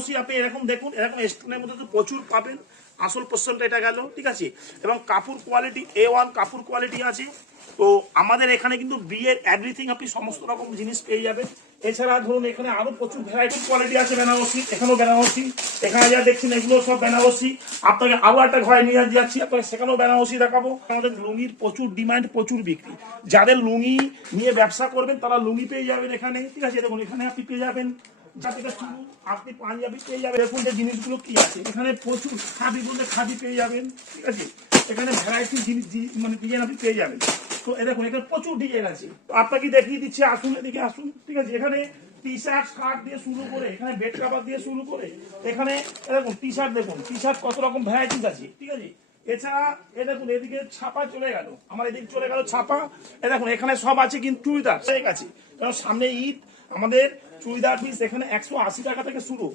বেনারসি আপনি এরকম দেখুন, এরকম স্টোনের মধ্যে তো প্রচুর পাবেন। আসল পোর্শনটা এটা গেল, ঠিক আছে। এবং কাপড় কোয়ালিটি A1 কাপড় কোয়ালিটি আছে। তো আমাদের এখানে কিন্তু বিয়ের এভরিথিং আপনি সমস্ত রকম জিনিস পেয়ে যাবেন। এছাড়া ধরুন এখানে আরো প্রচুর ভ্যারাইটি কোয়ালিটি আছে বেনারসি, এখানেও বেনারসি, এখানে যা দেখছেন এগুলো সব বেনারসি। আপনাকে আরো একটা ঘরে নিয়ে যাচ্ছি, আপনাকে সেখানেও বেনারসি দেখাবো। আমাদের লুঙ্গির প্রচুর ডিমান্ড, প্রচুর বিক্রি। যাদের লুঙ্গি নিয়ে ব্যবসা করবেন তারা লুঙ্গি পেয়ে যাবেন এখানে, ঠিক আছে। দেখুন এখানে আপনি পেয়ে যাবেন যা থেকে শুরু, আপনি পাঞ্জাবি পেয়ে যাবেন। দেখুন যে জিনিসগুলো কি আছে এখানে, প্রচুর খাদি বলতে খাদি পেয়ে যাবেন, ঠিক আছে। এখানে ভ্যারাইটি জিনিস মানে ডিজাইন আপনি পেয়ে যাবেন। তো দেখুন এখানে প্রচুর ডিজাইন আছে, তো আপনাকে দেখিয়ে দিচ্ছি, আসুন এদিকে আসুন, ঠিক আছে। এখানে টি শার্ট শার্ট দিয়ে শুরু করে, এখানে বেড কাভার দিয়ে শুরু করে, এখানে দেখুন টি শার্ট, দেখুন টি শার্ট কত রকম ভ্যারাইটিস আছে, ঠিক আছে। এছাড়া এ দেখুন এদিকে ছাপা চলে গেল, আমার এদিকে চলে গেল ছাপা। এ দেখুন এখানে সব আছে কিন্তু চুড়িদার, ঠিক আছে। কারণ সামনে ঈদ, আমাদের চুড়িদার পিস এখানে 180 টাকা থেকে শুরু।